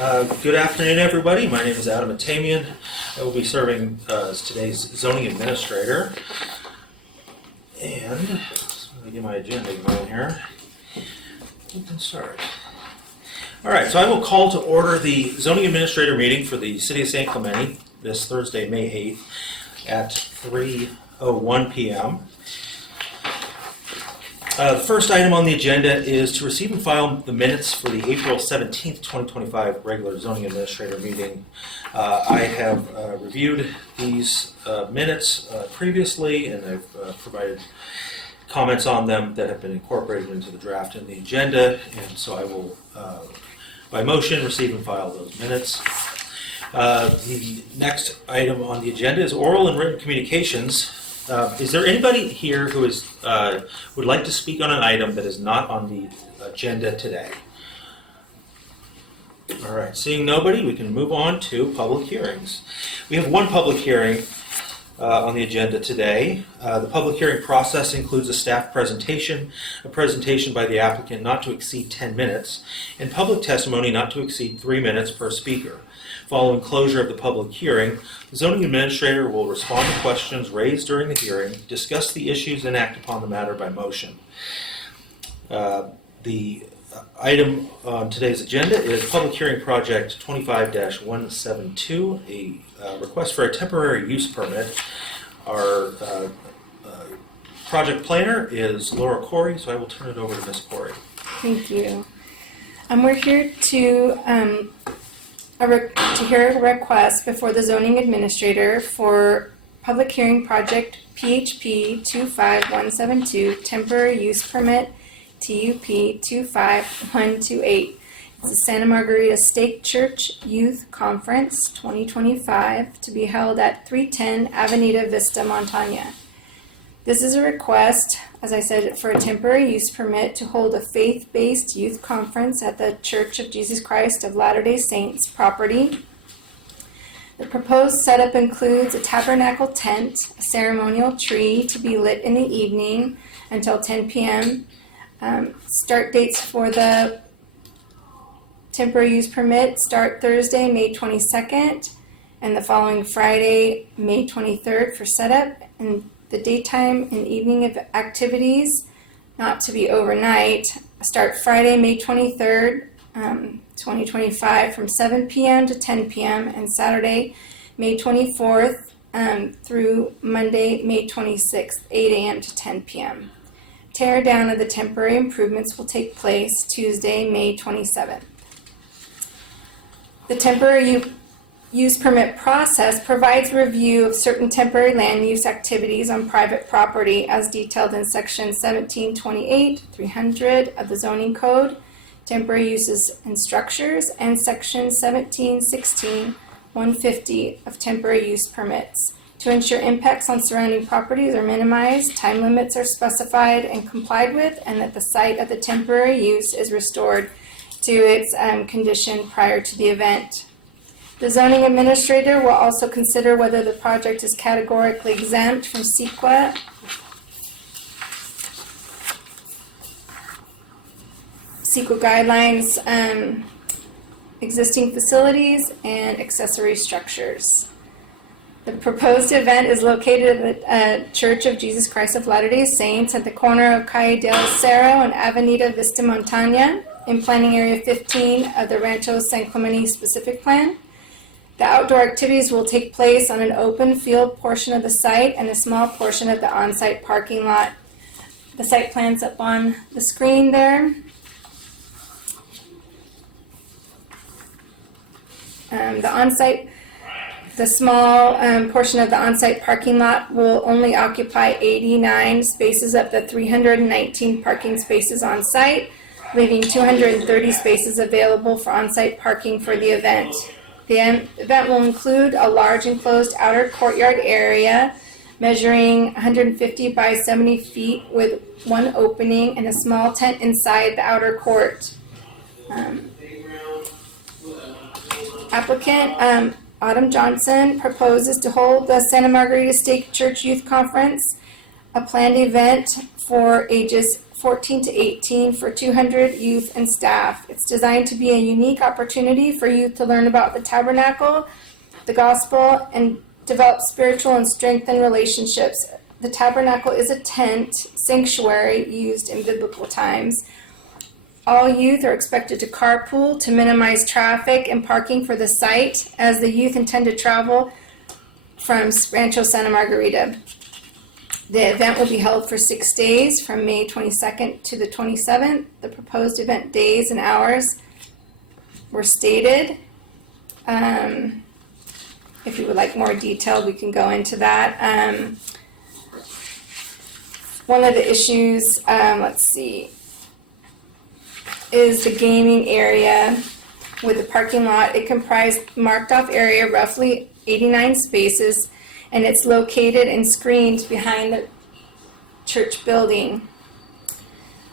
Good afternoon, everybody. My name is Adam Atamian. I will be serving as today's zoning administrator. And let me get my agenda going here. We can start. All right, so I will call to order the zoning administrator meeting for the City of San Clemente this Thursday, May 8th at 3:01 p.m. The first item on the agenda is to receive and file the minutes for the April 17th, 2025 regular zoning administrator meeting. I have reviewed these minutes previously, and I've provided comments on them that have been incorporated into the draft in the agenda, and so I will, by motion, receive and file those minutes. The next item on the agenda is oral and written communications. Is there anybody here who is would like to speak on an item that is not on the agenda today? All right, seeing nobody, we can move on to public hearings. We have one public hearing on the agenda today. The public hearing process includes a staff presentation, a presentation by the applicant not to exceed 10 minutes, and public testimony not to exceed 3 minutes per speaker. Following closure of the public hearing, the zoning administrator will respond to questions raised during the hearing, discuss the issues, and act upon the matter by motion. The item on today's agenda is Public Hearing Project 25-172, a request for a temporary use permit. Our project planner is Laura Corey, so I will turn it over to Ms. Corey. Thank you. We're here to hear a request before the zoning administrator for Public Hearing Project PHP 25172, Temporary Use Permit TUP 25128. It's the Santa Margarita Stake Church Youth Conference 2025 to be held at 310 Avenida Vista, Montana. This is a request, as I said, for a temporary use permit to hold a faith-based youth conference at the Church of Jesus Christ of Latter-day Saints property. The proposed setup includes a tabernacle tent, a ceremonial tree to be lit in the evening until 10 p.m. Start dates for the temporary use permit start Thursday, May 22nd, and the following Friday, May 23rd for setup, and the daytime and evening of activities, not to be overnight, start Friday, May 23rd, 2025 from 7 p.m. to 10 p.m. and Saturday, May 24th through Monday, May 26th, 8 a.m. to 10 p.m. Tear down of the temporary improvements will take place Tuesday, May 27th. The temporary use permit process provides review of certain temporary land use activities on private property as detailed in section 1728-300 of the zoning code, temporary uses and structures, and section 1716-150 of temporary use permits. To ensure impacts on surrounding properties are minimized, time limits are specified and complied with, and that the site of the temporary use is restored to its condition prior to the event. The zoning administrator will also consider whether the project is categorically exempt from CEQA guidelines, existing facilities, and accessory structures. The proposed event is located at the Church of Jesus Christ of Latter-day Saints at the corner of Calle del Cerro and Avenida Vista, Montana, in Planning Area 15 of the Rancho San Clemente Specific Plan. The outdoor activities will take place on an open field portion of the site and a small portion of the on-site parking lot. The site plan's up on the screen there. The small portion of the on-site parking lot will only occupy 89 spaces of the 319 parking spaces on site, leaving 230 spaces available for on-site parking for the event. The event will include a large enclosed outer courtyard area measuring 150 by 70 feet with one opening and a small tent inside the outer court. Applicant Autumn Johnson proposes to hold the Santa Margarita Stake Church Youth Conference, a planned event for ages 14 to 18 for 200 youth and staff. It's designed to be a unique opportunity for youth to learn about the tabernacle, the gospel, and develop spiritual and strengthen relationships. The tabernacle is a tent sanctuary used in biblical times. All youth are expected to carpool to minimize traffic and parking for the site, as the youth intend to travel from Rancho Santa Margarita. The event will be held for 6 days, from May 22nd to the 27th. The proposed event days and hours were stated. If you would like more detail, we can go into that. One of the issues, is the gaming area with the parking lot. It comprised marked off area, roughly 89 spaces, and it's located and screened behind the church building.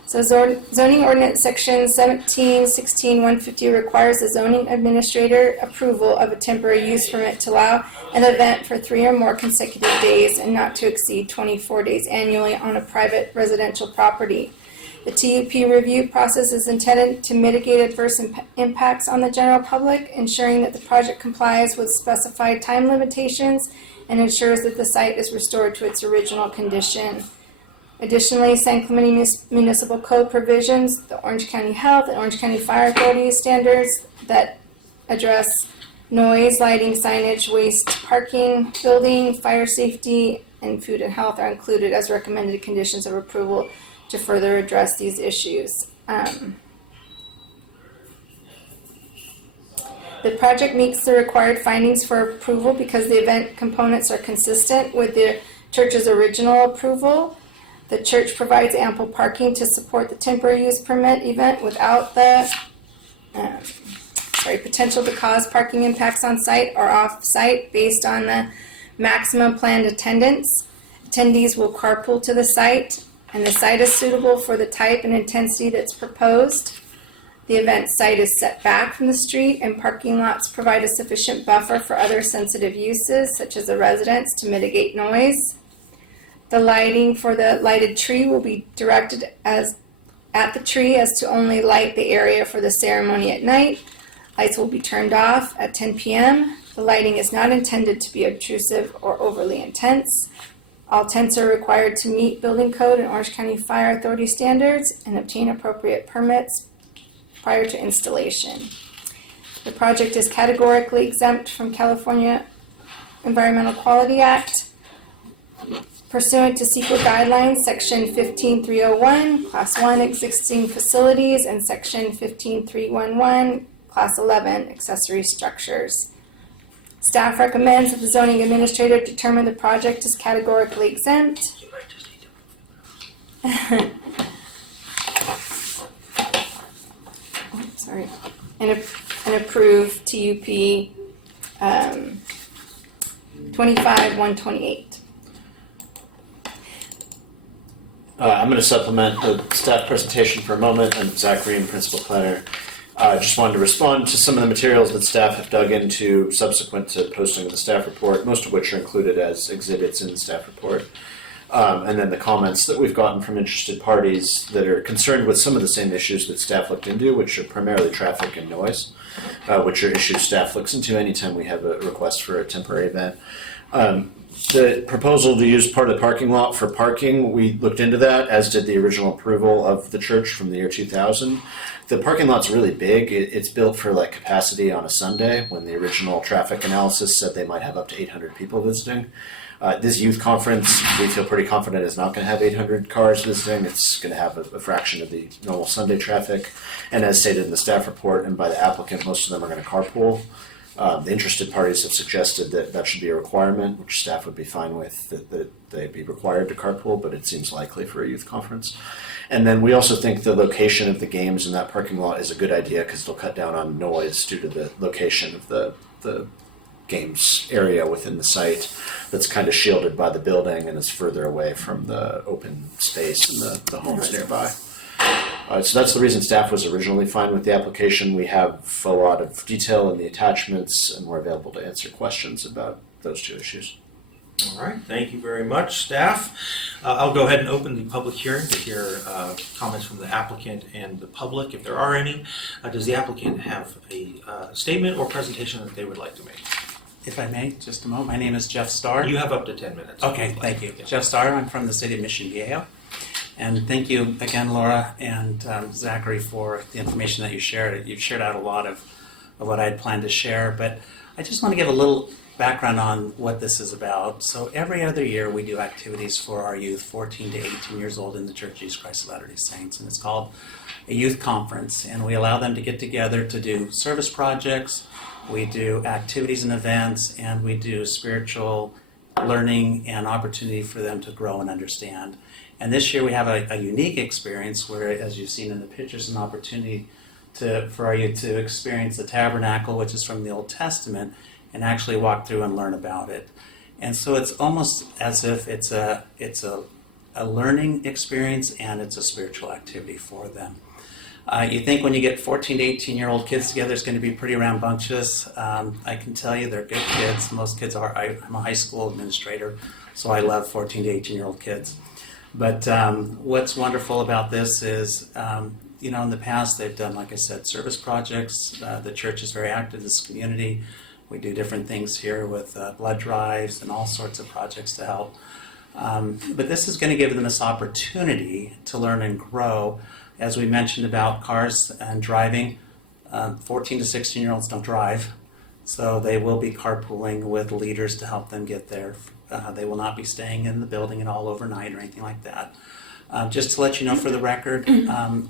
So zoning ordinance section 1716-150 requires the zoning administrator approval of a temporary use permit to allow an event for 3 or more consecutive days and not to exceed 24 days annually on a private residential property. The TUP review process is intended to mitigate adverse impacts on the general public, ensuring that the project complies with specified time limitations and ensures that the site is restored to its original condition. Additionally, San Clemente Municipal Code provisions, the Orange County Health and Orange County Fire Authority standards that address noise, lighting, signage, waste, parking, building, fire safety, and food and health are included as recommended conditions of approval to further address these issues. The project meets the required findings for approval because the event components are consistent with the church's original approval. The church provides ample parking to support the temporary use permit event without the potential to cause parking impacts on site or off site based on the maximum planned attendance. Attendees will carpool to the site, and the site is suitable for the type and intensity that's proposed. The event site is set back from the street, and parking lots provide a sufficient buffer for other sensitive uses, such as the residents, to mitigate noise. The lighting for the lighted tree will be directed at the tree as to only light the area for the ceremony at night. Lights will be turned off at 10 p.m. The lighting is not intended to be obtrusive or overly intense. All tents are required to meet building code and Orange County Fire Authority standards and obtain appropriate permits prior to installation. The project is categorically exempt from California Environmental Quality Act. Pursuant to CEQA guidelines, section 15301, class 1 existing facilities, and section 15311, class 11 accessory structures. Staff recommends that the zoning administrator determine the project is categorically exempt. And approve TUP 25-128. I'm going to supplement the staff presentation for a moment. I'm Zach Green, Principal Planner. Just wanted to respond to some of the materials that staff have dug into subsequent to posting of the staff report, most of which are included as exhibits in the staff report. And then the comments that we've gotten from interested parties that are concerned with some of the same issues that staff looked into, which are primarily traffic and noise, which are issues staff looks into anytime we have a request for a temporary event. The proposal to use part of the parking lot for parking, we looked into that, as did the original approval of the church from the year 2000. The parking lot's really big. It's built for like capacity on a Sunday, when the original traffic analysis said they might have up to 800 people visiting. This youth conference, we feel pretty confident is not going to have 800 cars visiting. It's going to have a fraction of the normal Sunday traffic. And as stated in the staff report and by the applicant, most of them are going to carpool. The interested parties have suggested that that should be a requirement, which staff would be fine with, that they'd be required to carpool, but it seems likely for a youth conference. And then we also think the location of the games in that parking lot is a good idea because it'll cut down on noise due to the location of the games area within the site that's kind of shielded by the building and is further away from the open space and the homes nearby. So that's the reason staff was originally fine with the application. We have a lot of detail in the attachments, and we're available to answer questions about those two issues. All right, thank you very much, staff. I'll go ahead and open the public hearing to hear comments from the applicant and the public, if there are any. Does the applicant have a statement or presentation that they would like to make? If I may, just a moment. My name is Jeff Starr. You have up to 10 minutes. Okay, thank you. Yeah. Jeff Starr, I'm from the city of Mission Viejo. And thank you again, Laura and Zachary, for the information that you shared. You've shared out a lot of what I had planned to share, but I just want to give a little background on what this is about. So every other year we do activities for our youth, 14 to 18 years old, in the Church of Jesus Christ of Latter-day Saints, and it's called a youth conference, and we allow them to get together to do service projects, we do activities and events, and we do spiritual learning and opportunity for them to grow and understand. And this year we have a unique experience where, as you've seen in the pictures, an opportunity for our youth to experience the tabernacle, which is from the Old Testament, and actually walk through and learn about it. And so it's almost as if it's a learning experience and it's a spiritual activity for them. You think when you get 14 to 18-year-old kids together, it's going to be pretty rambunctious. I can tell you they're good kids. Most kids are. I'm a high school administrator, so I love 14 to 18-year-old kids. But what's wonderful about this is, in the past they've done, like I said, service projects. The church is very active in this community. We do different things here with blood drives and all sorts of projects to help. But this is going to give them this opportunity to learn and grow. As we mentioned about cars and driving, 14 to 16-year-olds don't drive, so they will be carpooling with leaders to help them get there. They will not be staying in the building and all overnight or anything like that. Just to let you know for the record,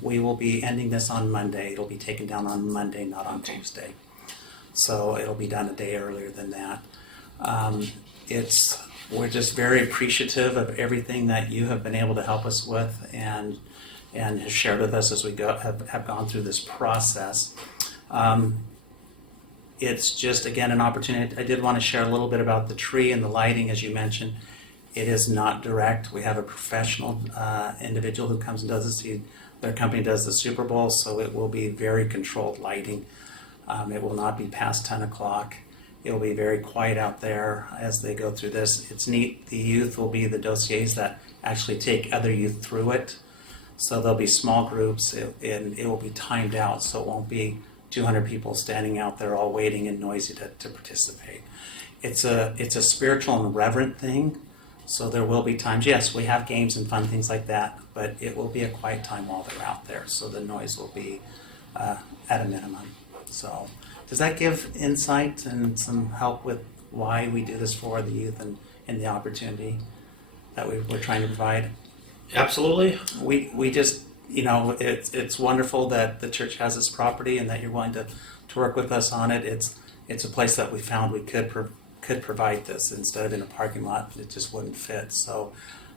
we will be ending this on Monday. It'll be taken down on Monday, not on Tuesday. So it'll be done a day earlier than that. We're just very appreciative of everything that you have been able to help us with and have shared with us as we have gone through this process. It's just, again, an opportunity. I did want to share a little bit about the tree and the lighting, as you mentioned. It is not direct. We have a professional individual who comes and does this. Their company does the Super Bowl, so it will be very controlled lighting. It will not be past 10 o'clock. It will be very quiet out there as they go through this. It's neat. The youth will be the dossiers that actually take other youth through it. So there'll be small groups, and it will be timed out, so it won't be 200 people standing out there all waiting and noisy to participate. It's a spiritual and reverent thing, so there will be times. Yes, we have games and fun things like that, but it will be a quiet time while they're out there, so the noise will be at a minimum. So does that give insight and some help with why we do this for the youth and the opportunity that we're trying to provide? Absolutely. We just, it's wonderful that the church has this property and that you're willing to work with us on it. It's a place that we found we could provide this instead of in a parking lot. It just wouldn't fit. So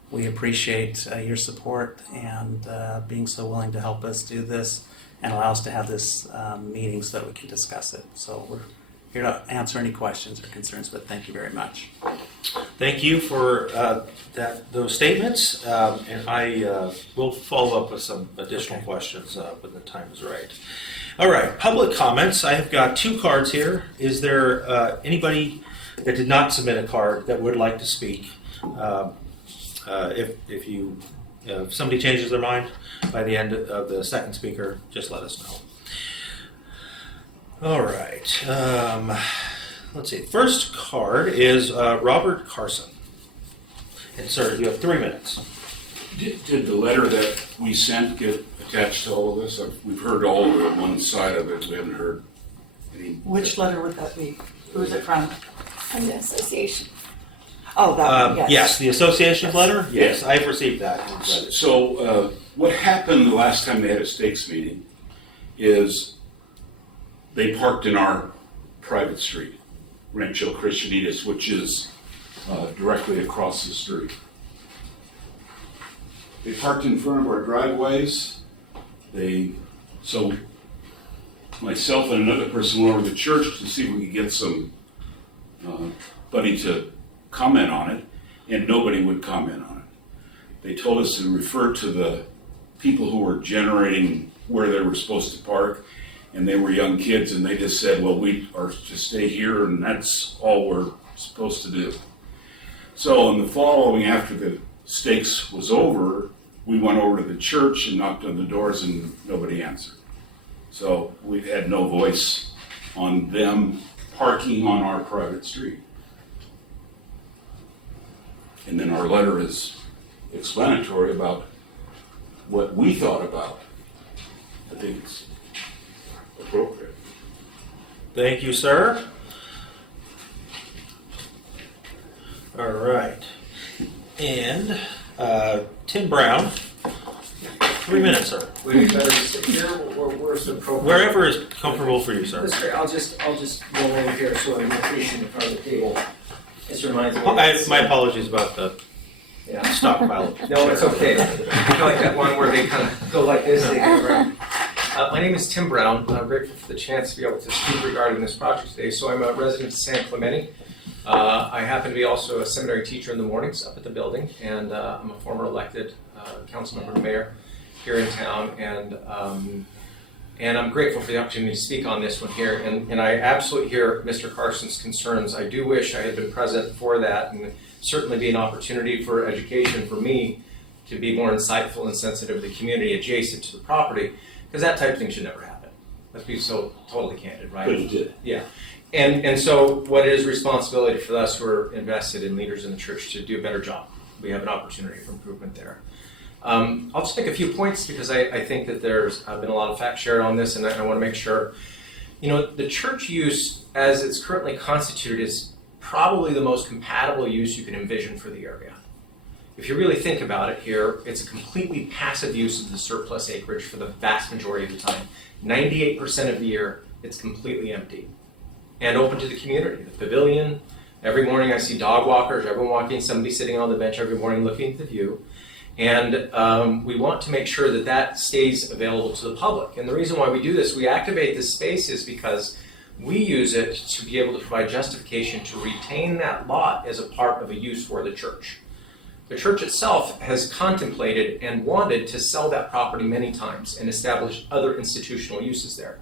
we appreciate your support and being so willing to help us do this and allow us to have this meeting so that we can discuss it. So we're here to answer any questions or concerns, but thank you very much. Thank you for those statements, and I will follow up with some additional questions when the time is right. All right, public comments. I have got 2 cards here. Is there anybody that did not submit a card that would like to speak? If somebody changes their mind by the end of the second speaker, just let us know. All right. Let's see. First card is Robert Carson. And sir, you have 3 minutes. Did the letter that we sent get attached to all of this? We've heard all of one side of it. We haven't heard any. Which letter would that be? Who's it from? From the association. Oh, that one, yes. Yes, the association's letter? Yes. I've received that. and read it. So what happened the last time they had a stakes meeting is they parked in our private street, Rancho Christianitas, which is directly across the street. They parked in front of our driveways. So myself and another person went over to the church to see if we could get somebody to comment on it, and nobody would comment on it. They told us to refer to the people who were generating where they were supposed to park, and they were young kids, and they just said, well, we are to stay here, and that's all we're supposed to do. So in the following, after the stakes was over, we went over to the church and knocked on the doors and nobody answered. So we had no voice on them parking on our private street. And then our letter is explanatory about what we thought about. I think it's appropriate. Thank you, sir. All right. And Tim Brown, 3 minutes, sir. Would it be better to sit here, or where's the appropriate? Wherever is comfortable for you, sir. That's great. I'll just roll over here so I'm not facing in front of the table. This reminds me. My apologies about the Yeah. stockpile. No, it's okay. I feel like that one where they kind of go like this, they go around. My name is Tim Brown. I'm grateful for the chance to be able to speak regarding this project today. So I'm a resident of San Clemente. I happen to be also a seminary teacher in the mornings up at the building, and I'm a former elected council member and mayor here in town, and I'm grateful for the opportunity to speak on this one here. And I absolutely hear Mr. Carson's concerns. I do wish I had been present for that, and certainly be an opportunity for education for me to be more insightful and sensitive to the community adjacent to the property, because that type of thing should never happen. Let's be so totally candid, right? But it did. Yeah. And so what is responsibility for us who are invested in leaders in the church to do a better job? We have an opportunity for improvement there. I'll just make a few points because I think that there's been a lot of facts shared on this, and I want to make sure, the church use as it's currently constituted is probably the most compatible use you can envision for the area. If you really think about it here, it's a completely passive use of the surplus acreage for the vast majority of the time. 98% of the year, it's completely empty and open to the community. The pavilion, every morning I see dog walkers, everyone walking, somebody sitting on the bench every morning looking at the view. And we want to make sure that that stays available to the public. And the reason why we do this, we activate this space, is because we use it to be able to provide justification to retain that lot as a part of a use for the church. The church itself has contemplated and wanted to sell that property many times and establish other institutional uses there.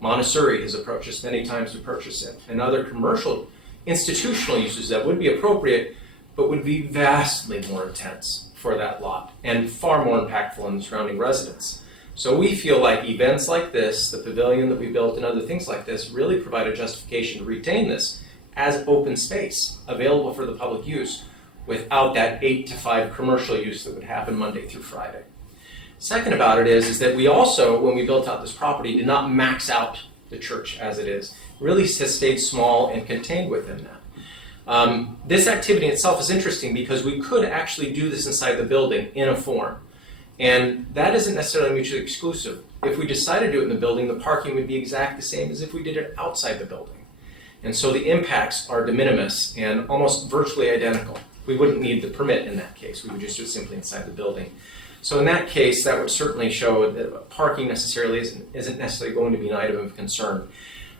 Montessori has approached us many times to purchase it, and other commercial institutional uses that would be appropriate, but would be vastly more intense for that lot and far more impactful on the surrounding residents. So we feel like events like this, the pavilion that we built and other things like this, really provide a justification to retain this as open space available for the public use without that 8 to 5 commercial use that would happen Monday through Friday. Second about it is that we also, when we built out this property, did not max out the church as it is. It really has stayed small and contained within that. This activity itself is interesting because we could actually do this inside the building in a form. And that isn't necessarily mutually exclusive. If we decided to do it in the building, the parking would be exactly the same as if we did it outside the building. And so the impacts are de minimis and almost virtually identical. We wouldn't need the permit in that case. We would just do it simply inside the building. So in that case, that would certainly show that parking necessarily isn't necessarily going to be an item of concern.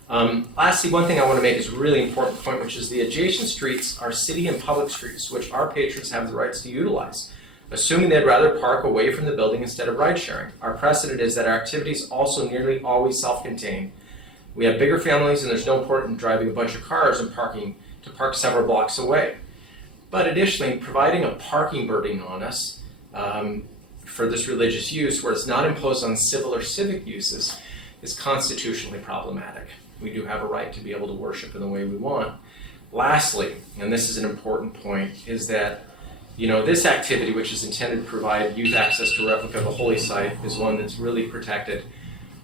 Lastly, one thing I want to make is a really important point, which is the adjacent streets are city and public streets, which our patrons have the rights to utilize, assuming they'd rather park away from the building instead of ride sharing. Our precedent is that our activities also nearly always self-contained. We have bigger families, and there's no point in driving a bunch of cars and park several blocks away. But additionally, providing a parking burden on us for this religious use, where it's not imposed on civil or civic uses, is constitutionally problematic. We do have a right to be able to worship in the way we want. Lastly, and this is an important point, is that this activity, which is intended to provide youth access to a replica of a holy site, is one that's really protected.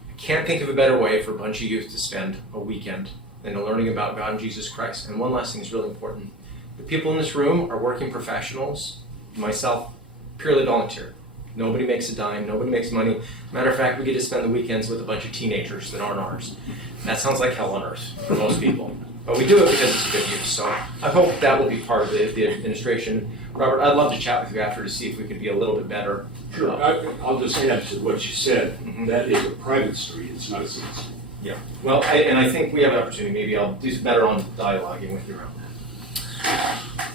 I can't think of a better way for a bunch of youth to spend a weekend than learning about God and Jesus Christ. And one last thing is really important. The people in this room are working professionals, myself, purely volunteer. Nobody makes a dime, nobody makes money. Matter of fact, we get to spend the weekends with a bunch of teenagers that aren't ours. That sounds like hell on earth for most people. But we do it because it's a good use. So I hope that will be part of the administration. Robert, I'd love to chat with you after to see if we could be a little bit better. Sure. I'll just add to what you said. Mhm. That is a private street. It's not a city street. Yeah. Well, I think we have an opportunity. Maybe I'll do better on dialoguing with you around that.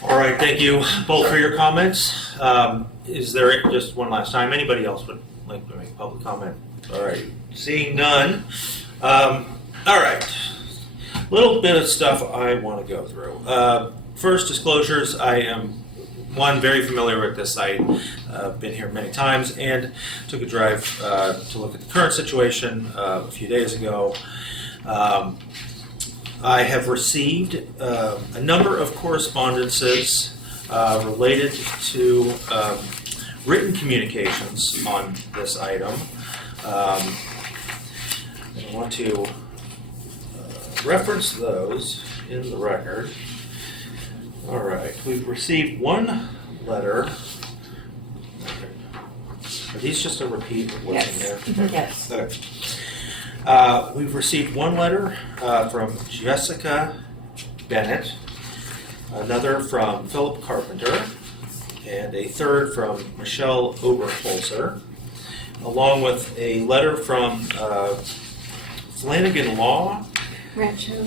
All right, thank you both for your comments. Is there, just one last time, anybody else would like to make a public comment? All right, seeing none. All right, little bit of stuff I want to go through. First, disclosures. I am, very familiar with this site. Been here many times and took a drive to look at the current situation a few days ago. I have received a number of correspondences related to written communications on this item. I want to reference those in the record. All right, we've received one letter. Are these just a repeat of what's in there? Yes. Okay. We've received one letter from Jessica Bennett, another from Philip Carpenter, and a third from Michelle Oberholzer, along with a letter from Flanagan Law Rancho.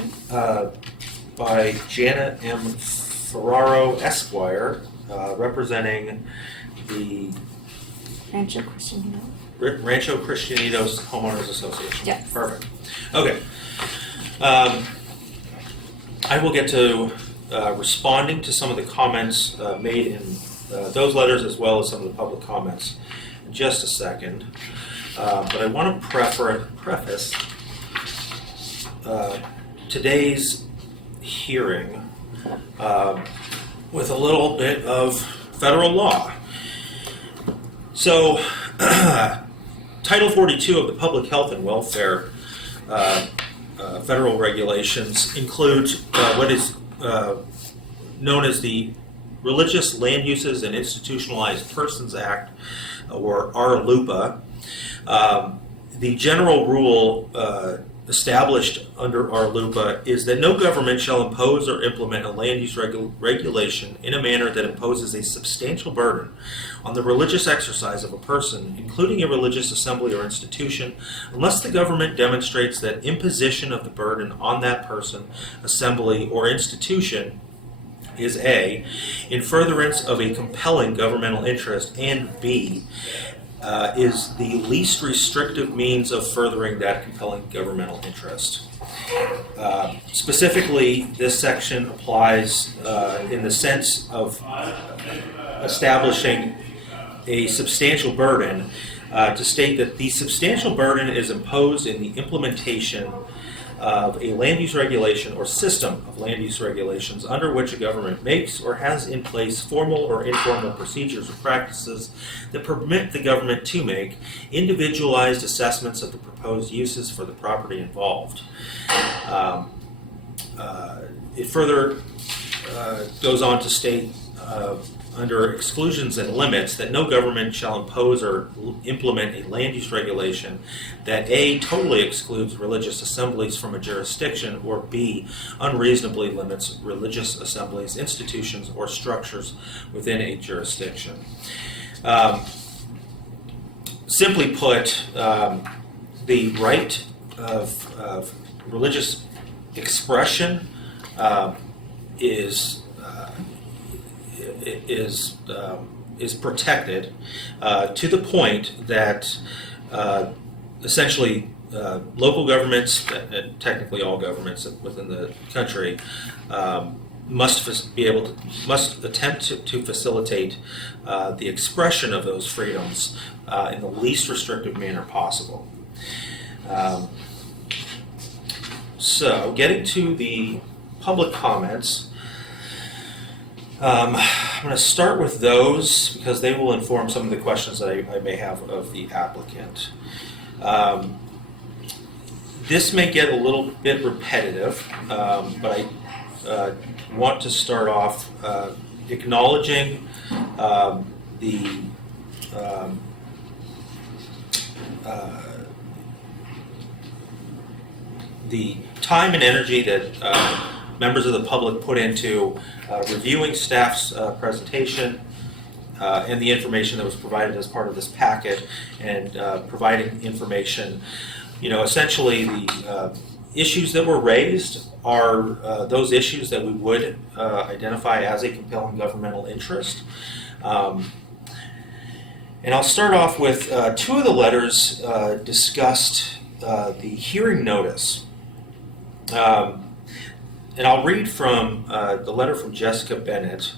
by Janet M. Ferraro, Esquire, representing the Rancho Christian. Rancho Cristianitos Homeowners Association. Yes. Perfect. Okay. I will get to responding to some of the comments made in those letters, as well as some of the public comments, in just a second. But I want to preface today's hearing with a little bit of federal law. So, Title 42 of the Public Health and Welfare federal regulations includes what is known as the Religious Land Uses and Institutionalized Persons Act, or RLUPA. The general rule established under RLUPA is that no government shall impose or implement a land use regulation in a manner that imposes a substantial burden on the religious exercise of a person, including a religious assembly or institution, unless the government demonstrates that imposition of the burden on that person, assembly, or institution is A, in furtherance of a compelling governmental interest, and B, is the least restrictive means of furthering that compelling governmental interest. Specifically, this section applies in the sense of establishing a substantial burden to state that the substantial burden is imposed in the implementation of a land use regulation or system of land use regulations under which a government makes or has in place formal or informal procedures or practices that permit the government to make individualized assessments of the proposed uses for the property involved. It further goes on to state under exclusions and limits that no government shall impose or implement a land use regulation that A, totally excludes religious assemblies from a jurisdiction, or B, unreasonably limits religious assemblies, institutions, or structures within a jurisdiction. Simply put, the right of religious expression is protected to the point that essentially local governments, and technically all governments within the country, must attempt to facilitate the expression of those freedoms in the least restrictive manner possible. So, getting to the public comments. I'm going to start with those because they will inform some of the questions that I may have of the applicant. This may get a little bit repetitive, but I want to start off acknowledging the time and energy that members of the public put into reviewing staff's presentation and the information that was provided as part of this packet, and providing information. Essentially the issues that were raised are those issues that we would identify as a compelling governmental interest. And I'll start off with two of the letters discussed the hearing notice. And I'll read from the letter from Jessica Bennett.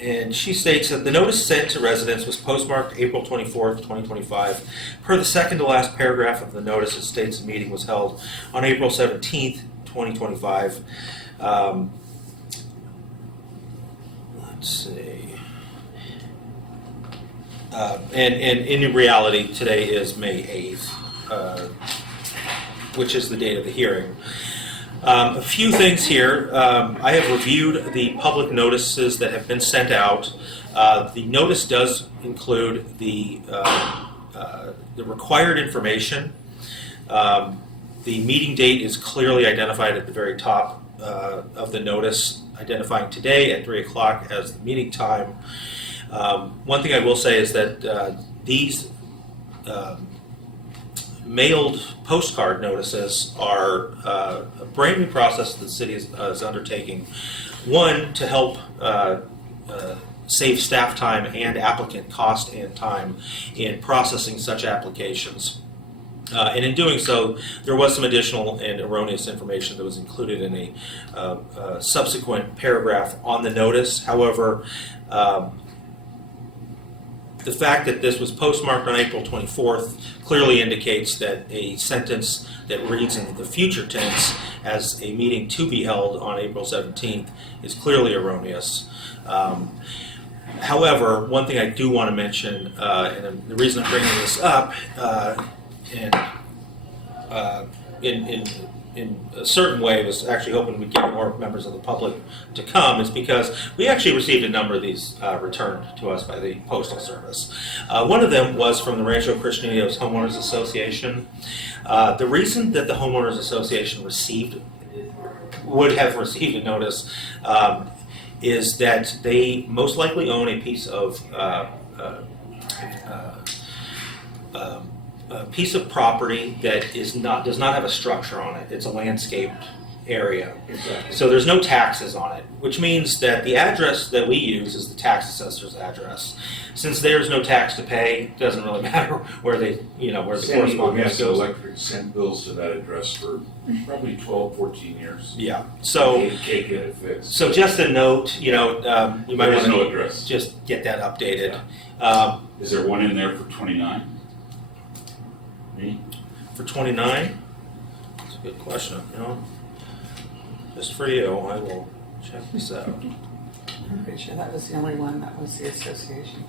And she states that the notice sent to residents was postmarked April 24th, 2025. Per the second to last paragraph of the notice, it states the meeting was held on April 17th, 2025. Let's see. And in reality, today is May 8th, which is the date of the hearing. A few things here. I have reviewed the public notices that have been sent out. The notice does include the required information. The meeting date is clearly identified at the very top of the notice, identifying today at 3 o'clock as the meeting time. One thing I will say is that these mailed postcard notices are a brand new process that the city is undertaking. One, to help save staff time and applicant cost and time in processing such applications. And in doing so, there was some additional and erroneous information that was included in a subsequent paragraph on the notice. However, the fact that this was postmarked on April 24th clearly indicates that a sentence that reads in the future tense as a meeting to be held on April 17th is clearly erroneous. However, one thing I do want to mention, and the reason I'm bringing this up, in a certain way was actually hoping we'd get more members of the public to come, is because we actually received a number of these returned to us by the Postal Service. One of them was from the Rancho Cristianitos Homeowners Association. The reason that the Homeowners Association would have received a notice is that they most likely own a piece of property that does not have a structure on it. It's a landscaped area. Exactly. So there's no taxes on it, which means that the address that we use is the tax assessor's address. Since there's no tax to pay, it doesn't really matter where the correspondence goes. Electric sent bills to that address for probably 12, 14 years. Yeah. So Can't get it fixed. so just a note, you might There is want no to address. just get that updated. Is there one in there for 29? Me? For 29? That's a good question. Just for you, I will check this out. I'm pretty sure that was the only one that was the association.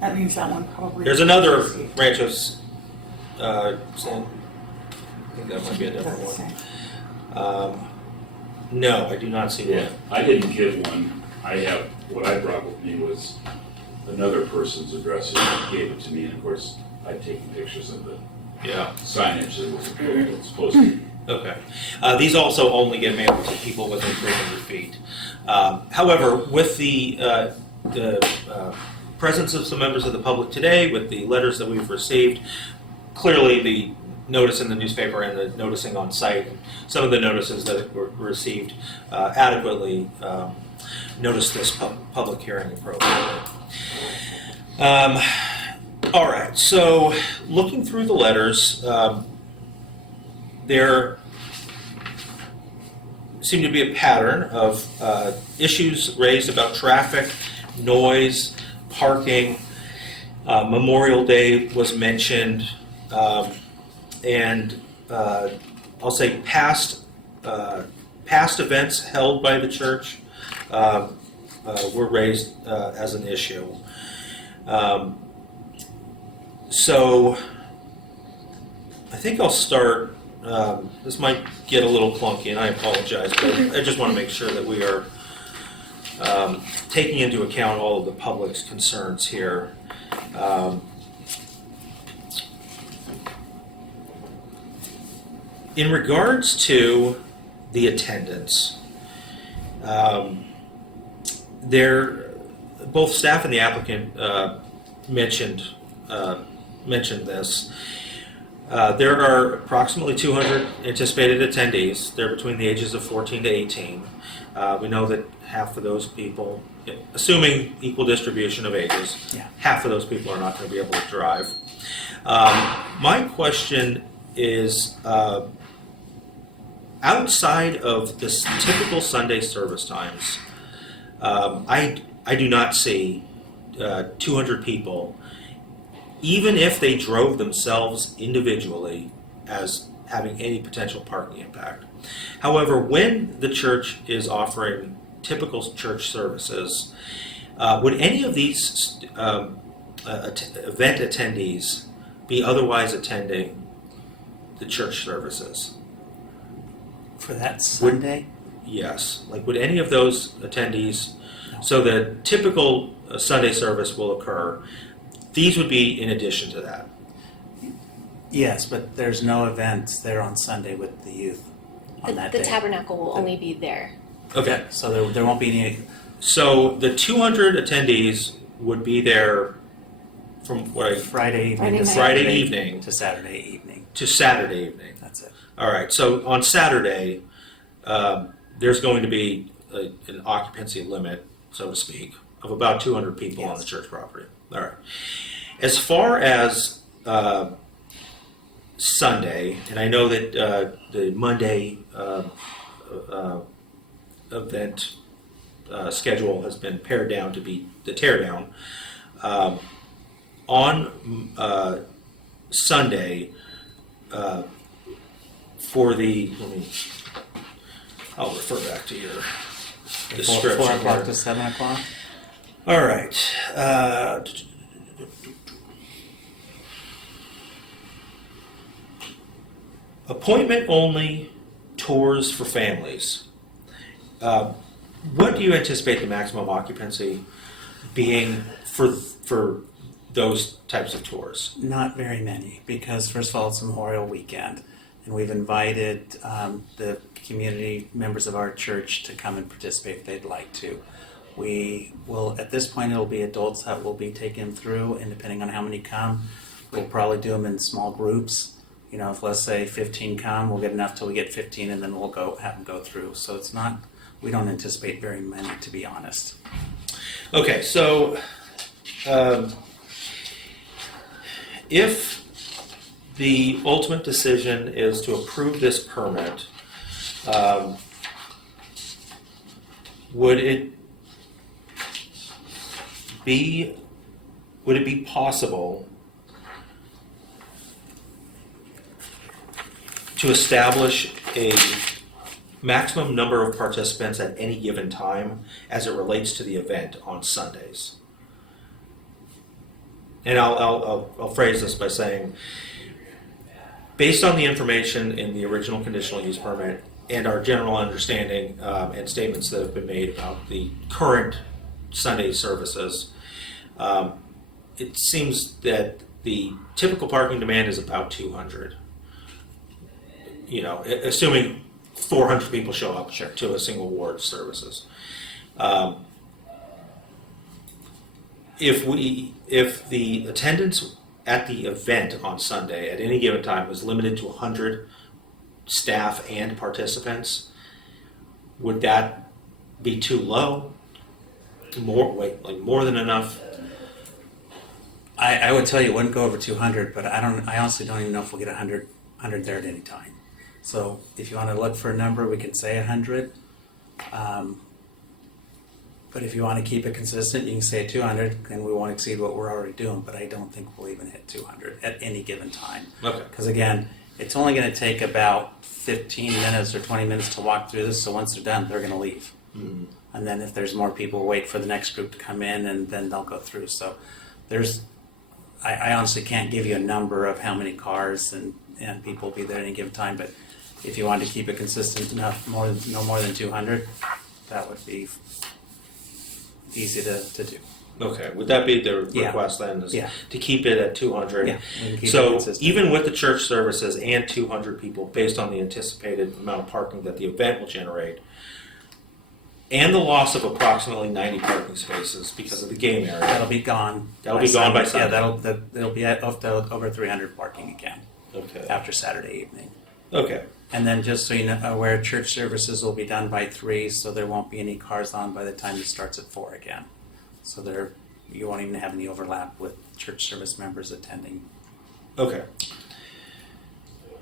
That means that one probably. There's another Ranchos. I think that might be a different That's the one. same. No, I do not see Yeah, one. I didn't give one. What I brought with me was another person's address who gave it to me, and of course, I'd taken pictures of the Yeah. signage that was supposed to be. Okay. These also only get mailed to people within 300 feet. However, with the presence of some members of the public today, with the letters that we've received, clearly the notice in the newspaper and the noticing on site, some of the notices that were received adequately noticed this public hearing appropriately. All right, so looking through the letters, there seemed to be a pattern of issues raised about traffic, noise, parking. Memorial Day was mentioned, and I'll say past events held by the church were raised as an issue. So I think I'll start. This might get a little clunky, and I apologize, but I just want to make sure that we are taking into account all of the public's concerns here. In regards to the attendance, both staff and the applicant mentioned this. There are approximately 200 anticipated attendees. They're between the ages of 14 to 18. We know that half of those people assuming equal distribution of ages, Yeah. half of those people are not going to be able to drive. My question is, outside of this typical Sunday service times, I do not see 200 people, even if they drove themselves individually, as having any potential parking impact. However, when the church is offering typical church services, would any of these event attendees be otherwise attending the church services? For that Sunday? Yes. Like, would any of those attendees, so the typical Sunday service will occur, these would be in addition to that? Yes, but there's no events there on Sunday with the youth on that The day. tabernacle will only be there. Okay. So there won't be any, So the 200 attendees would be there from what Friday evening Friday to night. Friday Saturday evening to Saturday evening. to Saturday evening. That's it. All right. So on Saturday, there's going to be an occupancy limit, so to speak, of about 200 people on the Yes. church property. All right. As far as Sunday, and I know that the Monday event schedule has been pared down to be the teardown. On Sunday, for the, I'll refer back to your description. 4 o'clock here. to 7 o'clock? All right. Appointment only tours for families. What do you anticipate the maximum occupancy being for those types of tours? Not very many, because first of all, it's Memorial Weekend, and we've invited the community members of our church to come and participate if they'd like to. We will, at this point, it'll be adults that will be taken through, and depending on how many come, we'll probably do them in small groups. You know, if let's say 15 come, we'll get enough till we get 15, and then we'll have them go through. So it's not, we don't anticipate very many, to be honest. Okay, so if the ultimate decision is to approve this permit, would it be possible to establish a maximum number of participants at any given time as it relates to the event on Sundays? And I'll phrase this by saying, based on the information in the original conditional use permit and our general understanding and statements that have been made about the current Sunday services, it seems that the typical parking demand is about 200. You know, assuming 400 people show up to a single ward services. If the attendance at the event on Sunday at any given time was limited to 100 staff and participants, would that be too low? More than enough? I would tell you it wouldn't go over 200, but I honestly don't even know if we'll get 100 there at any time. So if you want to look for a number, we can say 100. But if you want to keep it consistent, you can say 200, and we won't exceed what we're already doing. But I don't think we'll even hit 200 at any given time. Okay. Because again, it's only going to take about 15 minutes or 20 minutes to walk through this. So once they're done, they're going to leave. Mm-hmm. And then if there's more people, wait for the next group to come in, and then they'll go through. So I honestly can't give you a number of how many cars and people will be there at any given time. But if you want to keep it consistent enough, no more than 200, that would be easy to do. Okay, would that be the Yeah. request then, is Yeah. to keep it at 200? Yeah, we can keep it So consistent. even with the church services and 200 people, based on the anticipated amount of parking that the event will generate, and the loss of approximately 90 parking spaces because of the game area, That'll be gone. That'll be gone by Yeah, Sunday. they'll be at over 300 parking again okay, after Saturday evening. okay. And then just so you know, aware, church services will be done by 3, so there won't be any cars on by the time it starts at 4 again. So you won't even have any overlap with church service members attending. Okay.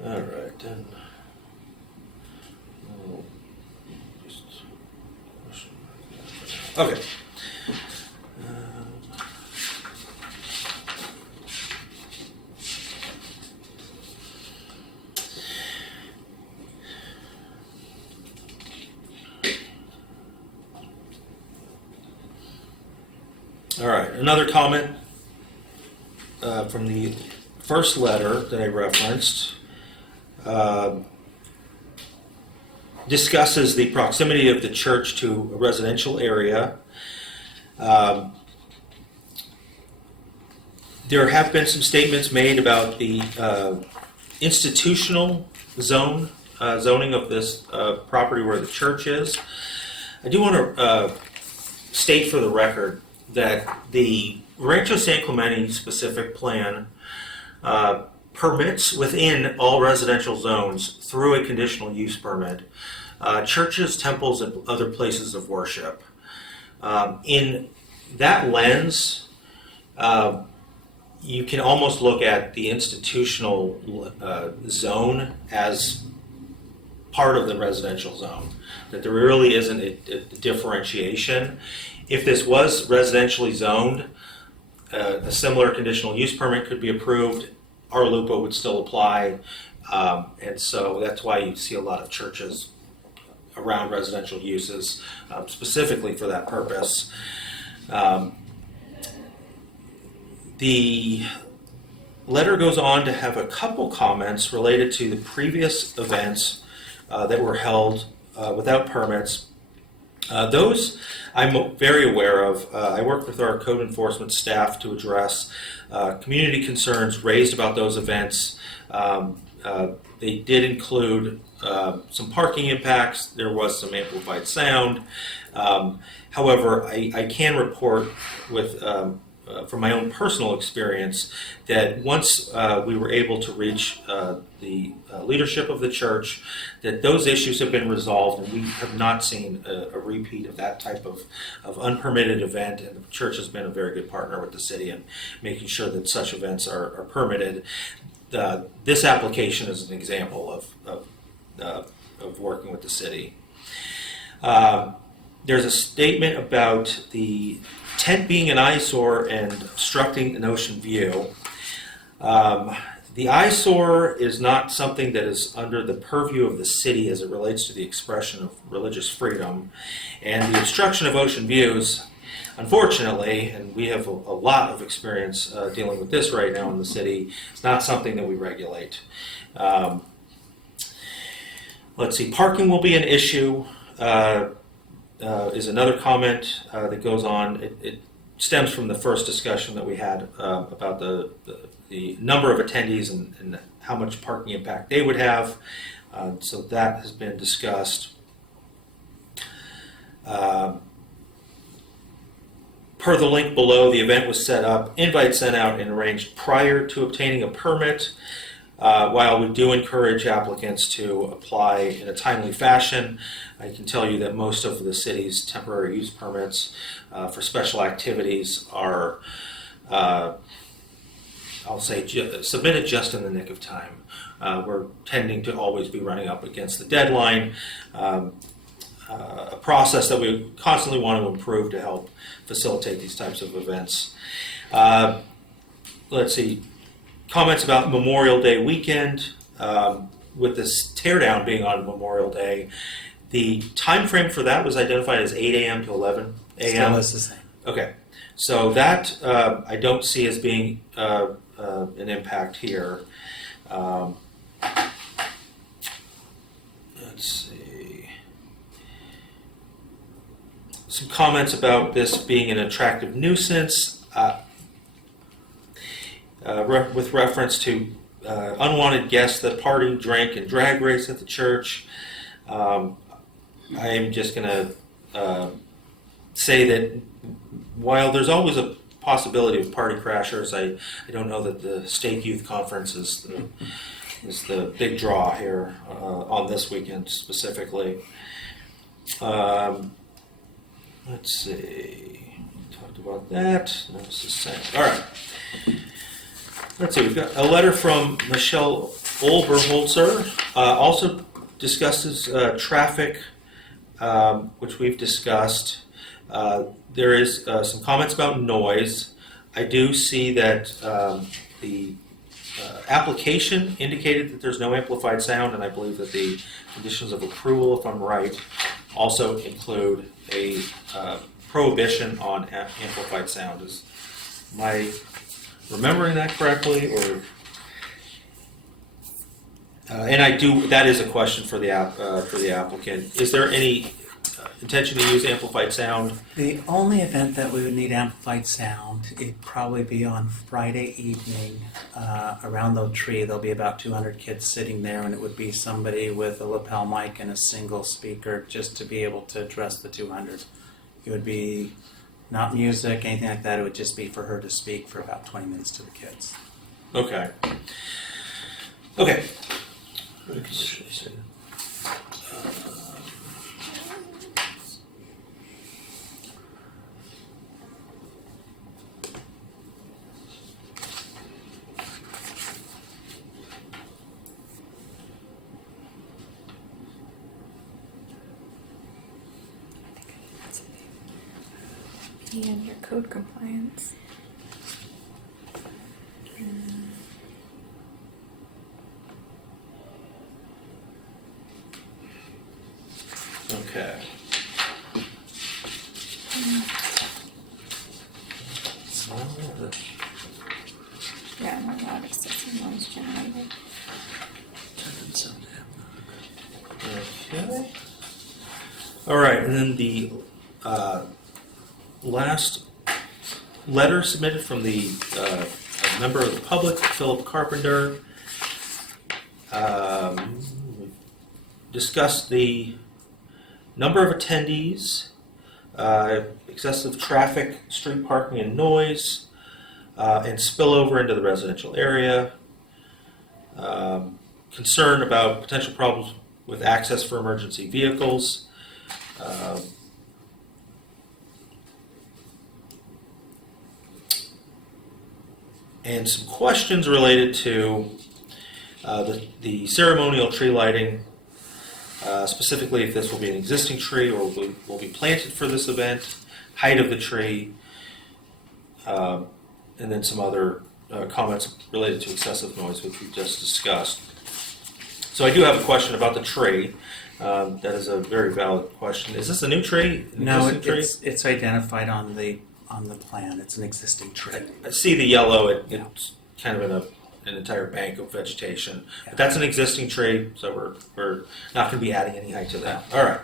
All right, then. Oh, okay. All right, another comment from the first letter that I referenced discusses the proximity of the church to a residential area. There have been some statements made about the institutional zoning of this property where the church is. I do want to state for the record that the Rancho San Clemente specific plan permits within all residential zones through a conditional use permit churches, temples, and other places of worship. In that lens, you can almost look at the institutional zone as part of the residential zone, that there really isn't a differentiation. If this was residentially zoned, a similar conditional use permit could be approved. Our LUPA would still apply, and so that's why you see a lot of churches around residential uses, specifically for that purpose. The letter goes on to have a couple comments related to the previous events that were held without permits. Those I'm very aware of. I work with our code enforcement staff to address community concerns raised about those events. They did include some parking impacts. There was some amplified sound. However, I can report with from my own personal experience that once we were able to reach the leadership of the church, that those issues have been resolved, and we have not seen a repeat of that type of unpermitted event, and the church has been a very good partner with the city in making sure that such events are permitted. This application is an example of working with the city. There's a statement about the tent being an eyesore and obstructing an ocean view. The eyesore is not something that is under the purview of the city as it relates to the expression of religious freedom. And the obstruction of ocean views, unfortunately, and we have a lot of experience dealing with this right now in the city, it's not something that we regulate. Let's see, parking will be an issue. Is another comment that goes on. It stems from the first discussion that we had about the number of attendees and how much parking impact they would have. So that has been discussed. Per the link below, the event was set up, invites sent out, and arranged prior to obtaining a permit. While we do encourage applicants to apply in a timely fashion, I can tell you that most of the city's temporary use permits for special activities are, I'll say, submitted just in the nick of time. We're tending to always be running up against the deadline, a process that we constantly want to improve to help facilitate these types of events. Let's see. Comments about Memorial Day weekend, with this teardown being on Memorial Day. The time frame for that was identified as 8 a.m. to 11 a.m. Still is the same. Okay, so that I don't see as being an impact here. Let's see. Some comments about this being an attractive nuisance. With reference to unwanted guests that party, drank, and drag race at the church. I am just going to say that while there's always a possibility of party crashers, I don't know that the Stake Youth Conference is is the big draw here on this weekend specifically. Let's see. Talked about that. That was the same. All right. Let's see. We've got a letter from Michelle Olberholzer. Also discusses traffic, which we've discussed. There is some comments about noise. I do see that the application indicated that there's no amplified sound, and I believe that the conditions of approval, if I'm right, also include a prohibition on amplified sound. Am I remembering that correctly, or? And I do. That is a question for the applicant. Is there any intention to use amplified sound? The only event that we would need amplified sound, it'd probably be on Friday evening around the tree. There'll be about 200 kids sitting there, and it would be somebody with a lapel mic and a single speaker just to be able to address the 200. It would be not music, anything like that. It would just be for her to speak for about 20 minutes to the kids. Okay. Okay. And your code compliance. Okay. Yeah, no loud excessive noise generated. Okay. All right, and then the last letter submitted from the a member of the public, Philip Carpenter, discussed the number of attendees, excessive traffic, street parking and noise, and spillover into the residential area. Concern about potential problems with access for emergency vehicles. And some questions related to the ceremonial tree lighting, specifically if this will be an existing tree or will be planted for this event, height of the tree, and then some other comments related to excessive noise, which we just discussed. So I do have a question about the tree. That is a very valid question. Is this a new tree? No, Existing tree? it's identified on the plan. It's an existing tree. I see the yellow. It's kind of in an entire bank of vegetation. But that's an existing tree, so we're not going to be adding any height to that. All right.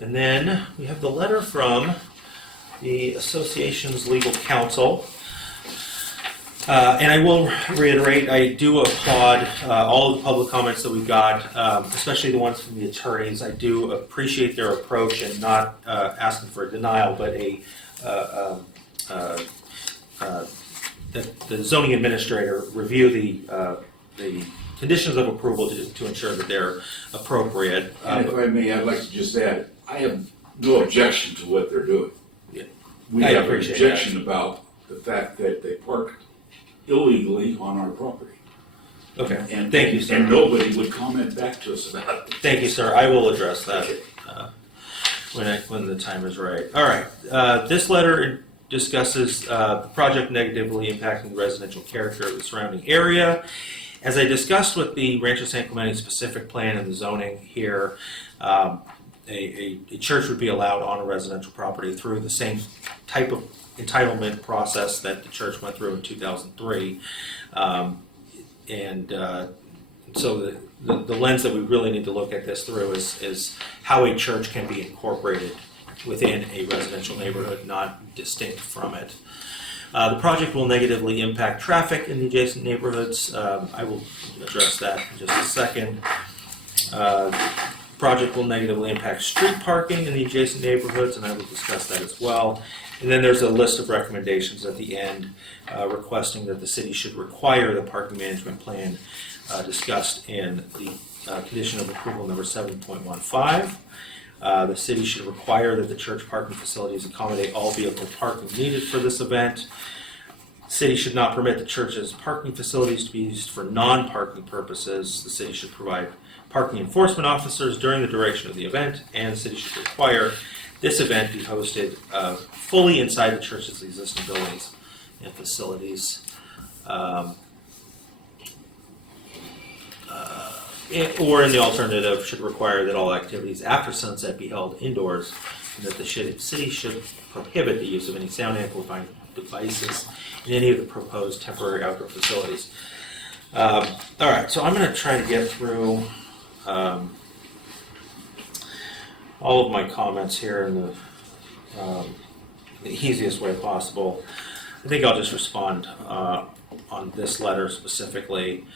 And then we have the letter from the association's legal counsel. And I will reiterate, I do applaud all of the public comments that we got, especially the ones from the attorneys. I do appreciate their approach and not asking for a denial, but that the zoning administrator review the conditions of approval to ensure that they're appropriate. And if I may, I'd like to just add, I have no objection to what they're doing. Yeah. We I have an appreciate objection about the fact that they park illegally on our property. Okay, And thank you, sir. And nobody would comment back to us about it. Thank you, sir. I will address that when the time is right. All right. This letter discusses the project negatively impacting the residential character of the surrounding area. As I discussed with the Rancho San Clemente specific plan and the zoning here, a church would be allowed on a residential property through the same type of entitlement process that the church went through in 2003. So the lens that we really need to look at this through is how a church can be incorporated within a residential neighborhood, not distinct from it. The project will negatively impact traffic in the adjacent neighborhoods. I will address that in just a second. Project will negatively impact street parking in the adjacent neighborhoods, and I will discuss that as well. And then there's a list of recommendations at the end requesting that the city should require the parking management plan discussed in the condition of approval number 7.15. The city should require that the church parking facilities accommodate all vehicle parking needed for this event. The city should not permit the church's parking facilities to be used for non-parking purposes. The city should provide parking enforcement officers during the duration of the event, and the city should require this event be hosted fully inside the church's existing buildings and facilities. Or in the alternative, should require that all activities after sunset be held indoors, and that the city should prohibit the use of any sound amplifying devices in any of the proposed temporary outdoor facilities. All right, so I'm going to try to get through all of my comments here in the easiest way possible. I think I'll just respond on this letter specifically.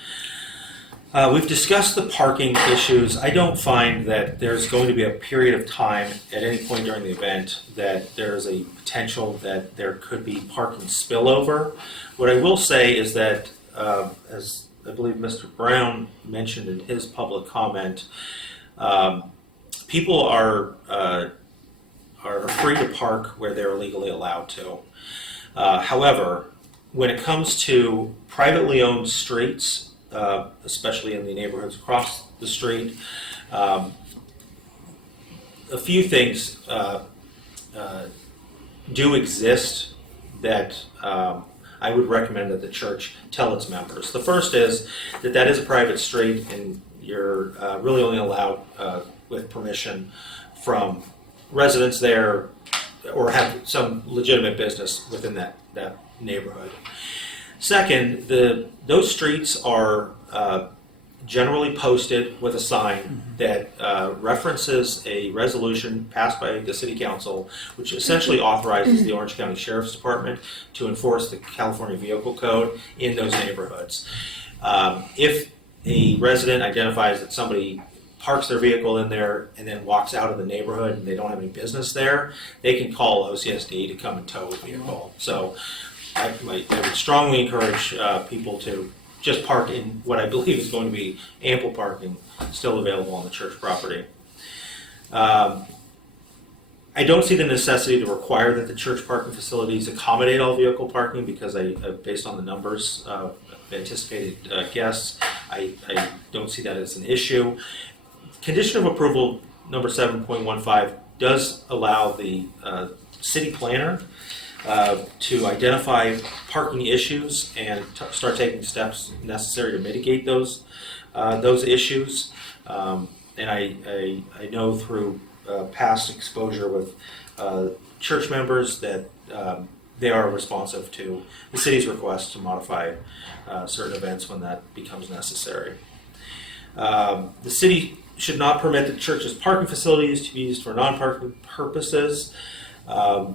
We've discussed the parking issues. I don't find that there's going to be a period of time at any point during the event that there's a potential that there could be parking spillover. What I will say is that, as I believe Mr. Brown mentioned in his public comment, people are free to park where they're legally allowed to. However, when it comes to privately owned streets, especially in the neighborhoods across the street, a few things do exist that I would recommend that the church tell its members. The first is that is a private street, and you're really only allowed with permission from residents there or have some legitimate business within that neighborhood. Second, those streets are generally posted with a sign that references a resolution passed by the City Council, which essentially authorizes the Orange County Sheriff's Department to enforce the California Vehicle Code in those neighborhoods. If a resident identifies that somebody parks their vehicle in there and then walks out of the neighborhood and they don't have any business there, they can call OCSD to come and tow the vehicle. So I would strongly encourage people to just park in what I believe is going to be ample parking still available on the church property. I don't see the necessity to require that the church parking facilities accommodate all vehicle parking because based on the numbers of anticipated guests, I don't see that as an issue. Condition of approval number 7.15 does allow the city planner to identify parking issues and start taking steps necessary to mitigate those issues. And I know through past exposure with church members that they are responsive to the city's request to modify certain events when that becomes necessary. The city should not permit the church's parking facilities to be used for non-parking purposes. I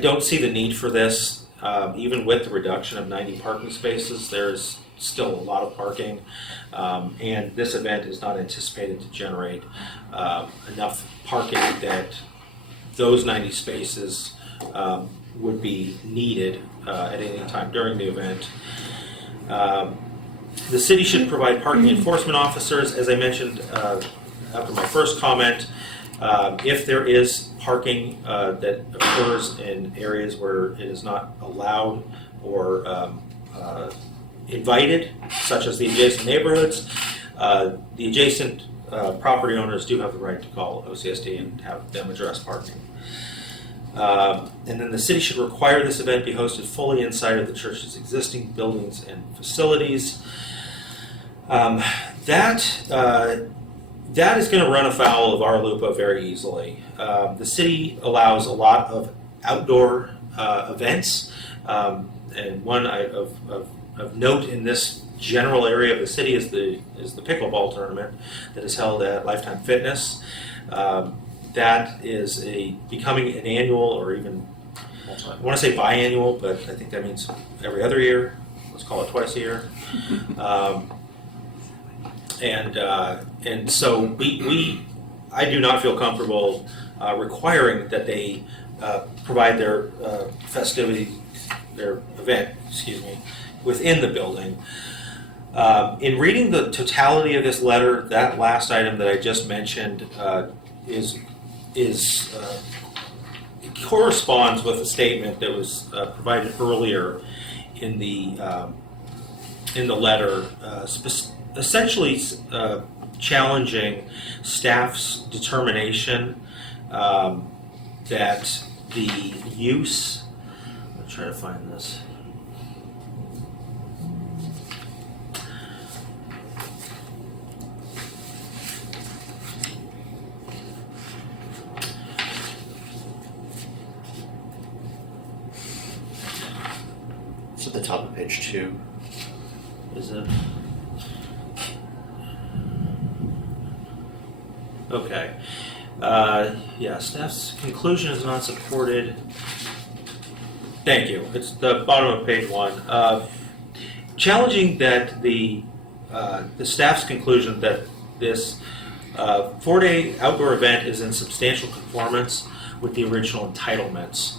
don't see the need for this. Even with the reduction of 90 parking spaces, there's still a lot of parking, and this event is not anticipated to generate enough parking that those 90 spaces would be needed at any time during the event. The city should provide parking enforcement officers, as I mentioned after my first comment. If there is parking that occurs in areas where it is not allowed or invited, such as the adjacent neighborhoods, the adjacent property owners do have the right to call OCSD and have them address parking. And then the city should require this event be hosted fully inside of the church's existing buildings and facilities. That is going to run afoul of our LUPA very easily. The city allows a lot of outdoor events, and one of note in this general area of the city is the pickleball tournament that is held at Lifetime Fitness. That is becoming an annual, or even I want to say biannual, but I think that means every other year. Let's call it twice a year. And so I do not feel comfortable requiring that they provide their festivity, their event, within the building. In reading the totality of this letter, that last item that I just mentioned is it corresponds with a statement that was provided earlier in the letter, essentially challenging staff's determination that the use. I'm trying to find this. It's at the top of page 2. Is it? Okay. Yeah, staff's conclusion is not supported. Thank you. It's the bottom of page 1. Challenging that the staff's conclusion that this 4-day outdoor event is in substantial conformance with the original entitlements.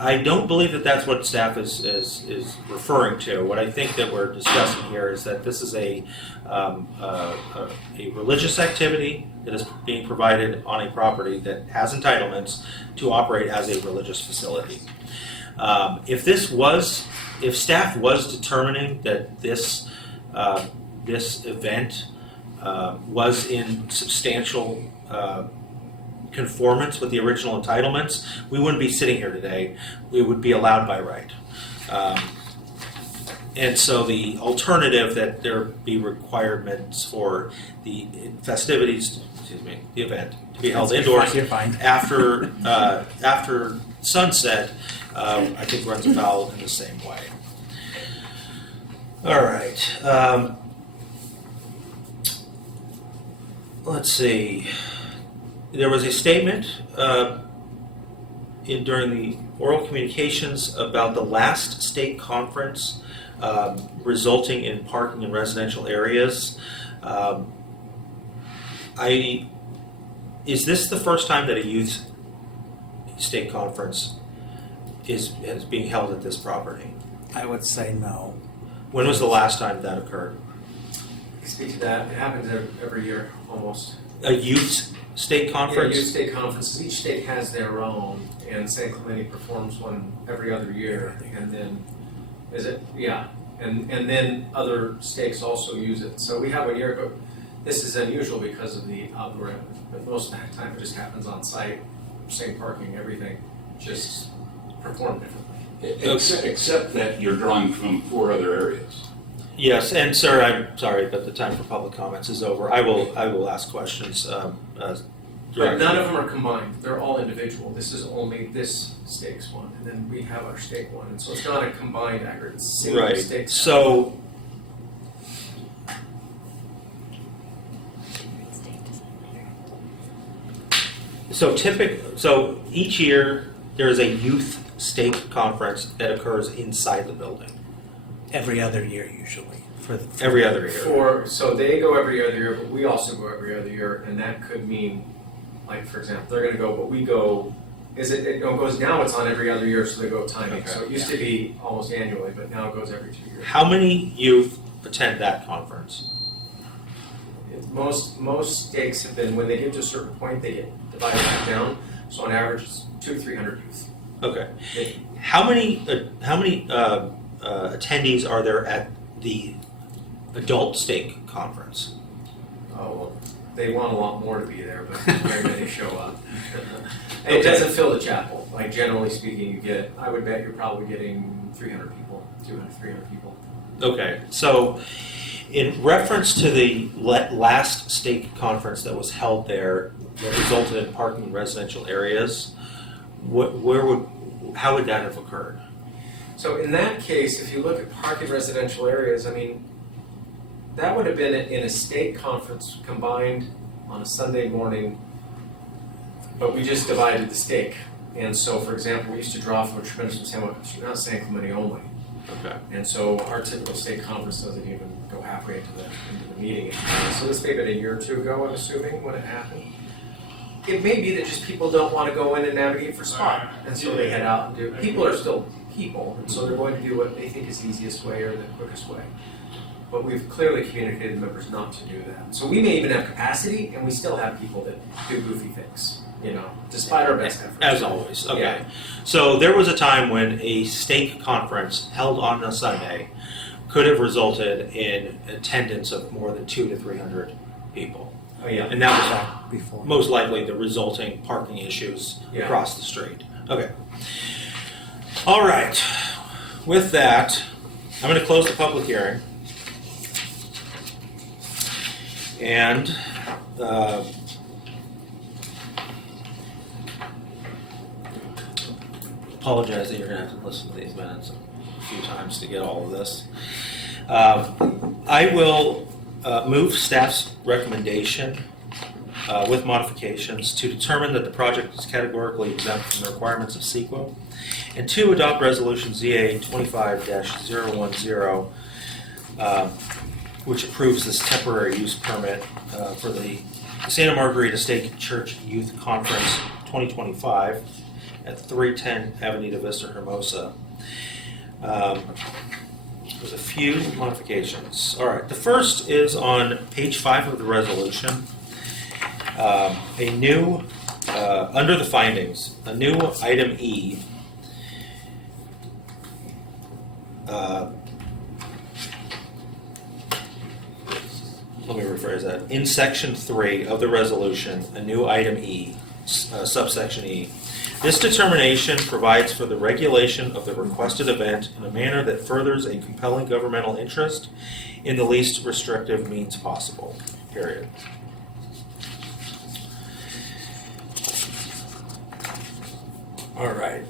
I don't believe that that's what staff is referring to. What I think that we're discussing here is that this is a religious activity that is being provided on a property that has entitlements to operate as a religious facility. If staff was determining that this event was in substantial conformance with the original entitlements, we wouldn't be sitting here today. We would be allowed by right. And so the alternative that there be requirements for the festivities, the event to be held indoors You're fine. after sunset, I think runs afoul in the same way. All right. Let's see. There was a statement during the oral communications about the last state conference resulting in parking in residential areas. Is this the first time that a youth state conference is being held at this property? I would say no. When was the last time that occurred? Speak to that. It happens every year, almost. A youth state conference? Yeah, youth state conferences. Each state has their own, and San Clemente performs one every other year. And then, is it? Yeah. And then other states also use it. So we have a year, but this is unusual because of the outdoor. But most of the time, it just happens on site, same parking, everything, just performed differently. Except that you're drawing from 4 other areas. Yes, and sir, I'm sorry, but the time for public comments is over. I will ask questions. But none of them are combined. They're all individual. This is only this stakes one, and then we have our stake one, and so it's not a combined aggregate. It's single Right. stakes. So so each year there is a youth state conference that occurs inside the building. Every other year, usually. Every other year. So they go every other year, but we also go every other year, and that could mean, like for example, they're going to go, but we go. It goes now? It's on every other year, so they go timing. Okay. So it used to be almost annually, but now it goes every 2 years. How many youth attend that conference? Most stakes have been, when they get to a certain point, they get divided back down. So on average, it's 200 to 300 youth. Okay. How many attendees are there at the adult stake conference? Oh, well, they want a lot more to be there, but very many show up. And it doesn't fill the chapel. Like generally speaking, I would bet you're probably getting 300 people, 200, 300 people. Okay, so in reference to the last stake conference that was held there that resulted in parking in residential areas, how would that have occurred? So in that case, if you look at parking residential areas, I mean, that would have been in a state conference combined on a Sunday morning, but we just divided the stake. And so, for example, we used to draw from a tremendous not San Clemente only. Okay. And so our typical state conference doesn't even go halfway into the meeting. So this may have been a year or two ago, I'm assuming, when it happened. it may be that just people don't want to go in and navigate for spot, and so they head out and do. People are still people, and so they're going to do what they think is the easiest way or the quickest way. But we've clearly communicated to members not to do that. So we may even have capacity, and we still have people that do goofy things, despite our best efforts. As always, okay. Yeah. So there was a time when a stake conference held on a Sunday could have resulted in attendance of more than 200 to 300 people. Oh, yeah. And that was Before. most likely the resulting parking issues Yeah. across the street. Okay. All right. With that, I'm going to close the public hearing. And apologize that you're going to have to listen to these minutes a few times to get all of this. I will move staff's recommendation with modifications to determine that the project is categorically exempt from the requirements of CEQA, and to adopt resolution ZA 25-010, which approves this temporary use permit for the Santa Margarita Stake Church Youth Conference 2025 at 310 Avenida Vista Hermosa. There's a few modifications. All right, the first is on page 5 of the resolution. A new, under the findings, a new item E. Let me rephrase that. In section 3 of the resolution, a new item E, subsection E. This determination provides for the regulation of the requested event in a manner that furthers a compelling governmental interest in the least restrictive means possible, period. All right.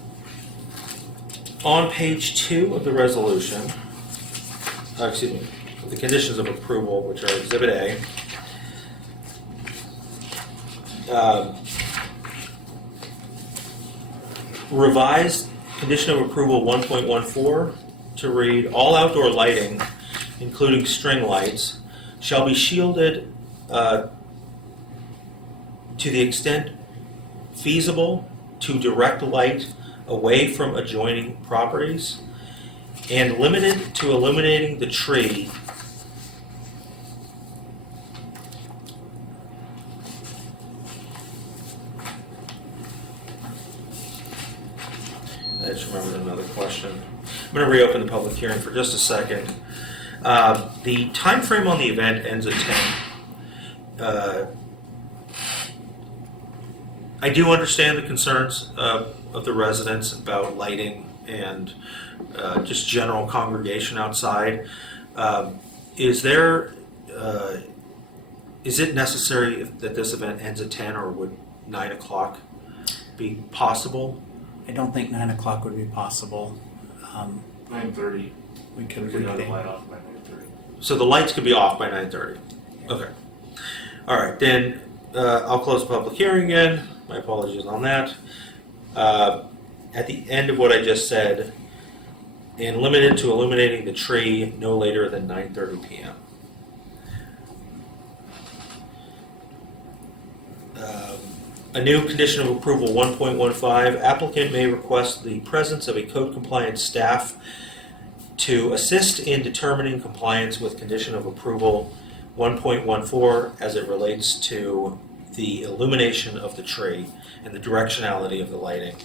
On page 2 of the resolution, excuse me, the conditions of approval, which are Exhibit A, revised condition of approval 1.14 to read, all outdoor lighting, including string lights, shall be shielded to the extent feasible to direct light away from adjoining properties, and limited to illuminating the tree I just remembered another question. I'm going to reopen the public hearing for just a second. The time frame on the event ends at 10. I do understand the concerns of the residents about lighting and just general congregation outside. Is it necessary that this event ends at 10, or would 9 o'clock be possible? I don't think 9 o'clock would be possible. 9:30. We could Turn the read light off by 9:30. So the lights could be off by 9:30. Okay. All right, then I'll close the public hearing again. My apologies on that. At the end of what I just said, and limited to illuminating the tree no later than 9:30 p.m. A new condition of approval 1.15, applicant may request the presence of a code compliance staff to assist in determining compliance with condition of approval 1.14 as it relates to the illumination of the tree and the directionality of the lighting.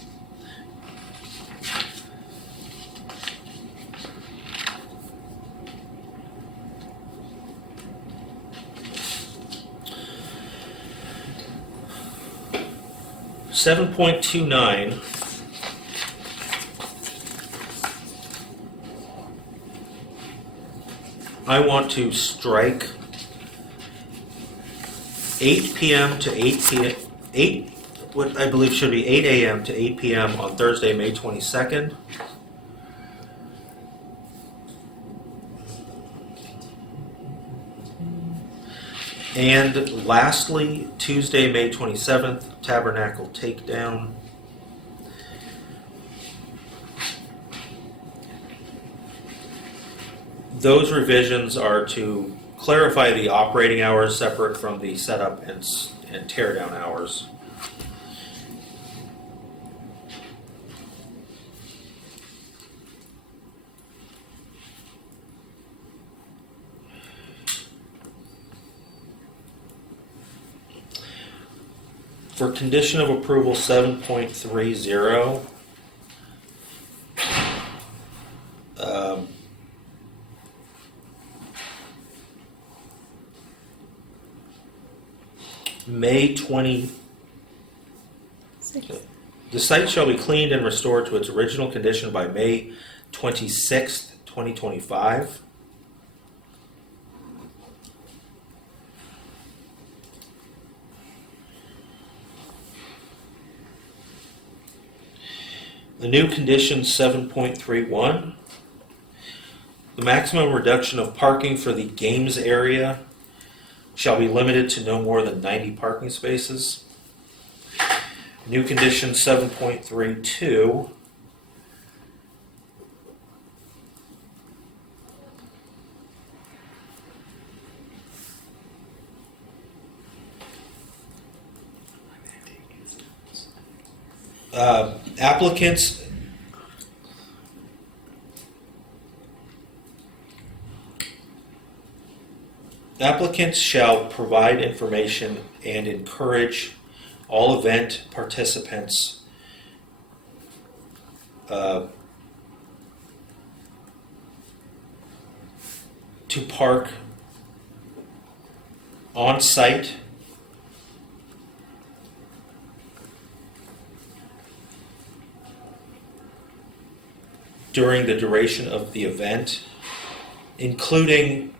(7.29) I want to strike 8 p.m. to 8 p.m. What I believe should be 8 a.m. to 8 p.m. on Thursday, May 22nd. And lastly, Tuesday, May 27th, Tabernacle Takedown. Those revisions are to clarify the operating hours separate from the setup and teardown hours. For condition of approval 7.30, May 20, the site shall be cleaned and restored to its original condition by May 26th, 2025. The new condition 7.31, the maximum reduction of parking for the games area shall be limited to no more than 90 parking spaces. New condition 7.32, applicants shall provide information and encourage all event participants to park on site during the duration of the event, including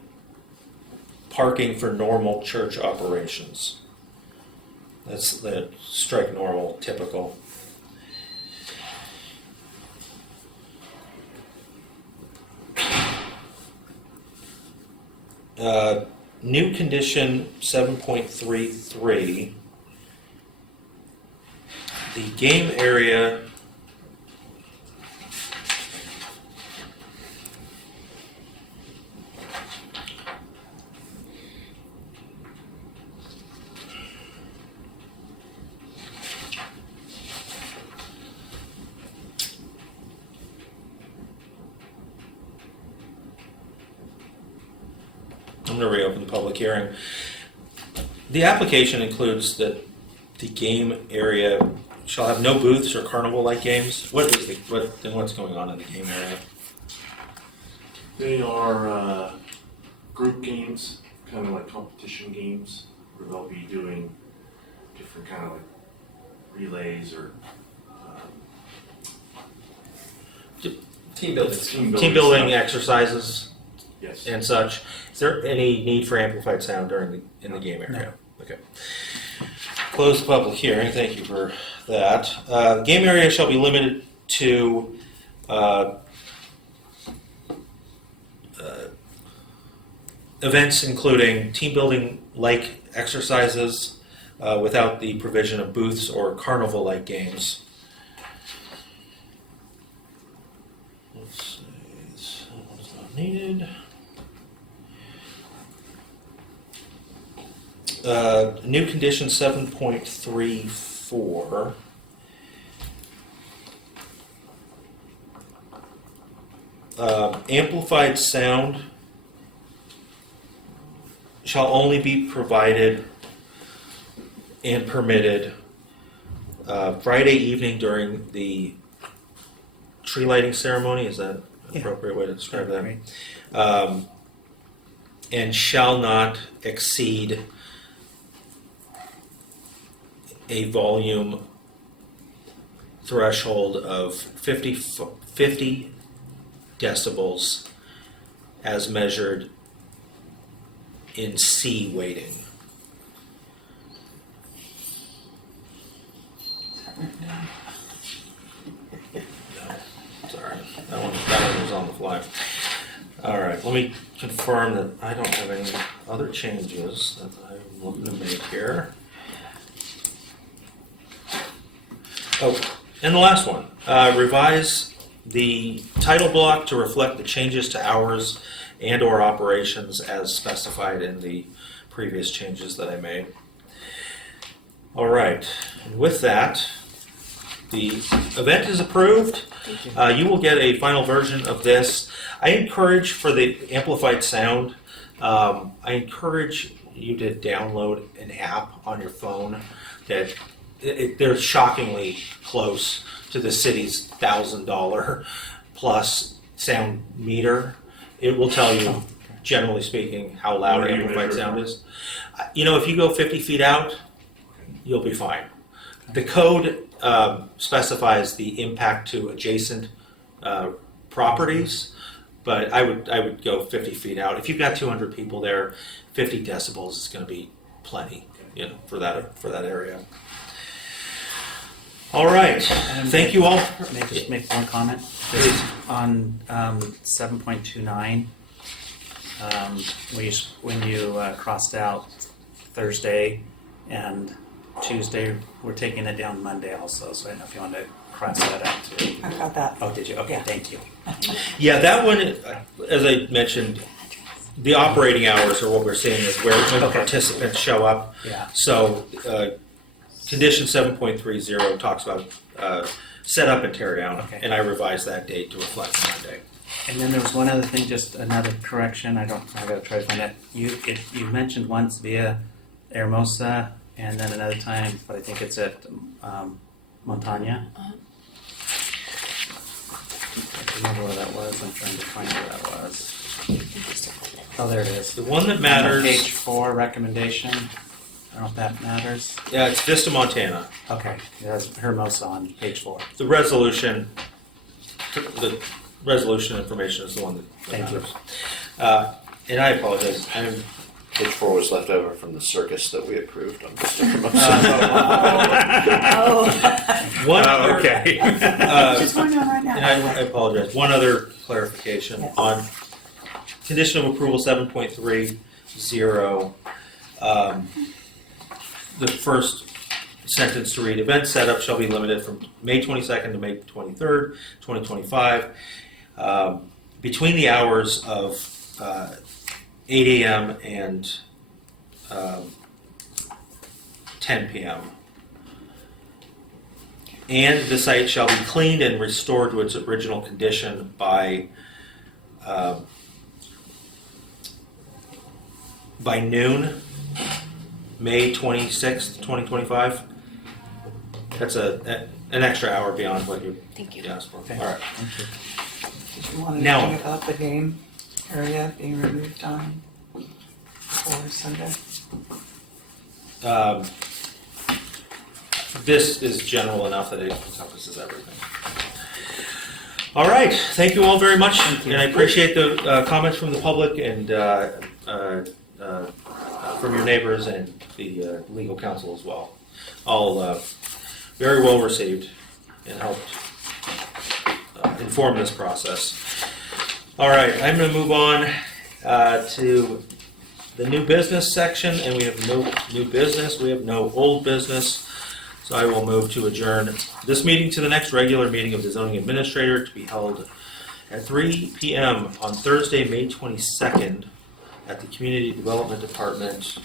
parking for normal church operations. That's the strike normal, typical. New condition 7.33, the game area I'm going to reopen the public hearing. The application includes that the game area shall have no booths or carnival-like games. What's going on in the game area? They are group games, kind of like competition games, where they'll be doing different kind of like relays or Team building. Team building exercises Yes. and such. Is there any need for amplified sound in the game area? No. Okay. Close the public hearing. Thank you for that. The game area shall be limited to events including team building like exercises without the provision of booths or carnival like games. Let's see, that one's not needed. New condition 7.34. Amplified sound shall only be provided and permitted Friday evening during the tree lighting ceremony. Is that an appropriate way to describe that? Great. And shall not exceed a volume threshold of 50 decibels as measured in C weighting. Sorry, that one was on the fly. All right, let me confirm that I don't have any other changes that I'm looking to make here. Oh, and the last one, revise the title block to reflect the changes to hours and or operations as specified in the previous changes that I made. All right, and with that, the event is approved. You will get a final version of this. I encourage for the amplified sound, I encourage you to download an app on your phone that they're shockingly close to the city's $1,000 plus sound meter. It will tell you, generally speaking, how loud What do you amplified measure? sound is. If you go 50 feet out, you'll be fine. The code specifies the impact to adjacent properties, but I would go 50 feet out. If you've got 200 people there, 50 decibels is going to be plenty, for that area. All right. Thank you all. May I just make one comment? Just on 7.29, when you crossed out Thursday and Tuesday, we're taking it down Monday also, so I don't know if you want to cross that out too. I got that. Oh, did you? Okay, Yeah. thank you. Yeah, that one, as I mentioned, the operating hours are what we're seeing is when Okay. participants show up. Yeah. So, condition 7.30 talks about set up and tear down, Okay. and I revised that date to reflect Monday. And then there was one other thing, just another correction. I gotta try to find it. You mentioned once via Hermosa, and then another time, but I think it's at Montana. I can't remember where that was. I'm trying to find where that was. Oh, there it is. The one that matters, Page 4 recommendation. I don't know if that matters. yeah, it's Vista, Montana. Okay, it has Hermosa on page 4. The resolution information is the one that Thank you. matters. And I apologize. Page 4 was left over from the circus that we approved on Mr. One other, okay. What's going on right now? and I apologize. One other clarification Yes. on condition of approval 7.30. The first sentence to read: event setup shall be limited from May 22nd to May 23rd, 2025, between the hours of 8 a.m. and 10 p.m. And the site shall be cleaned and restored to its original condition by noon, May 26th, 2025. That's an extra hour beyond what you asked for. Okay. All right. Thank you. Did you want Now- anything about the game area being removed on for Sunday? This is general enough that it encompasses everything. All right. Thank you all very much, and I appreciate the comments from the public and from your neighbors and the legal counsel as well. All very well received and helped inform this process. All right, I'm going to move on to the new business section, and we have no new business. We have no old business. So I will move to adjourn this meeting to the next regular meeting of the zoning administrator to be held at 3 p.m. on Thursday, May 22nd at the Community Development Department,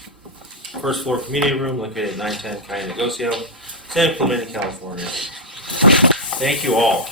first floor community room located at 910 Calle Negocio, San Clemente, California. Thank you all.